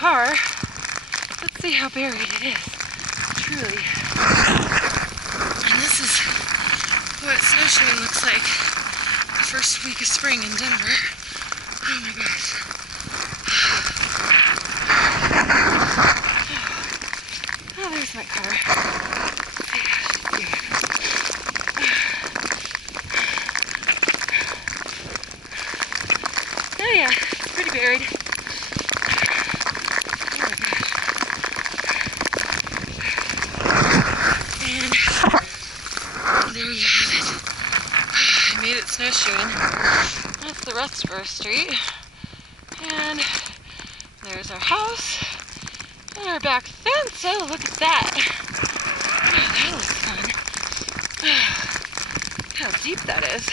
car. Let's see how buried it is, truly. And this is what snowshoeing looks like the first week of spring in Denver. Oh my gosh. Oh, there's my car. Oh yeah, it's pretty buried. Oh my gosh. And there you have it. I made it snowshoeing. That's the rest of our street. And there's our house. And our back fence. Oh, look at that. Oh, that looks fun. How deep that is.